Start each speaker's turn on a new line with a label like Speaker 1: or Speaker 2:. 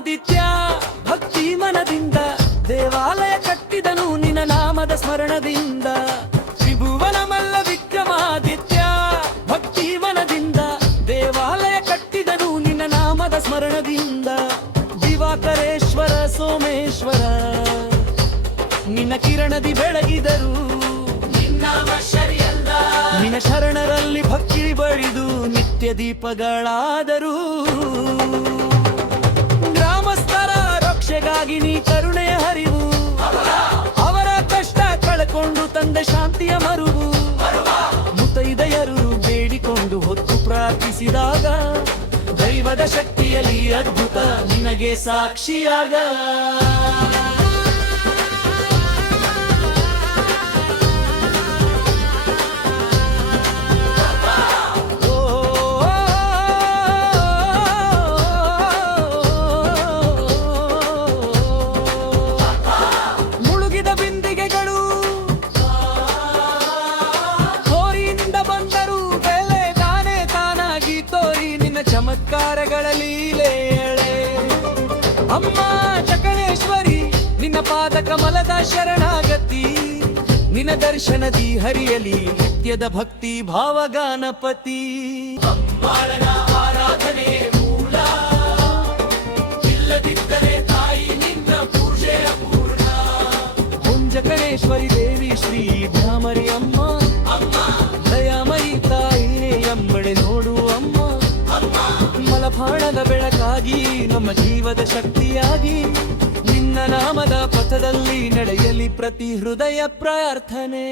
Speaker 1: ಆದಿತ್ಯ ಭಕ್ತಿ ಮನದಿಂದ ದೇವಾಲಯ ಕಟ್ಟಿದನು ನಿನ್ನ ನಾಮದ ಸ್ಮರಣದಿಂದ. ತ್ರಿಭುವನ ಮಲ್ಲ ವಿಕ್ರಮಾದಿತ್ಯ ಭಕ್ತಿ ಮನದಿಂದ ದೇವಾಲಯ ಕಟ್ಟಿದನು ನಿನ್ನ ನಾಮದ ಸ್ಮರಣದಿಂದ. ದಿವಾಕರೇಶ್ವರ, ಸೋಮೇಶ್ವರ, ನಿನ್ನ ಕಿರಣದಿ ಬೆಳಗಿದರು. ನಿನ್ನ ಶರಣರಲ್ಲಿ ಭಕ್ತಿ ಬಳಿದು ನಿತ್ಯ ದೀಪಗಳಾದರೂ. ರಕ್ಷೆಗಾಗಿ ನೀ ಕರುಣೆಯ ಹರಿವು. ಅವರ ಕಷ್ಟ ಕಳ್ಕೊಂಡು ತಂದೆ ಶಾಂತಿಯ ಮರುವು. ಮುತೈದೆಯರು ಬೇಡಿಕೊಂಡು ಹೊತ್ತು ಪ್ರಾರ್ಥಿಸಿದಾಗ, ದೈವದ ಶಕ್ತಿಯಲ್ಲಿ ಅದ್ಭುತ ನಿನಗೆ ಸಾಕ್ಷಿಯಾಗ. ಚಮತ್ಕಾರಗಳ ಲೀಲೆಯಳೆ ಅಮ್ಮ ಚಕಳೇಶ್ವರಿ ನಿನ್ನ ಪಾದ ಕಮಲದ ಶರಣಾಗತಿ. ನಿನ್ನ ದರ್ಶನದಿ ಹರಿಯಲಿ ನಿತ್ಯದ ಭಕ್ತಿ ಭಾವಗಾನಪತಿ ಆರಾಧನೆ ಮೂಲ. ಇಲ್ಲದಿದ್ದರೆ ತಾಯಿ ನಿನ್ನ ದೇವಿ ಶ್ರೀ ಭ್ರಾಮರಿ ಜೀವದ ಶಕ್ತಿಯಾಗಿ ನಿನ್ನ ನಾಮದ ಪಥದಲ್ಲಿ ನಡೆಯಲಿ ಪ್ರತಿ ಹೃದಯ ಪ್ರಾರ್ಥನೆ.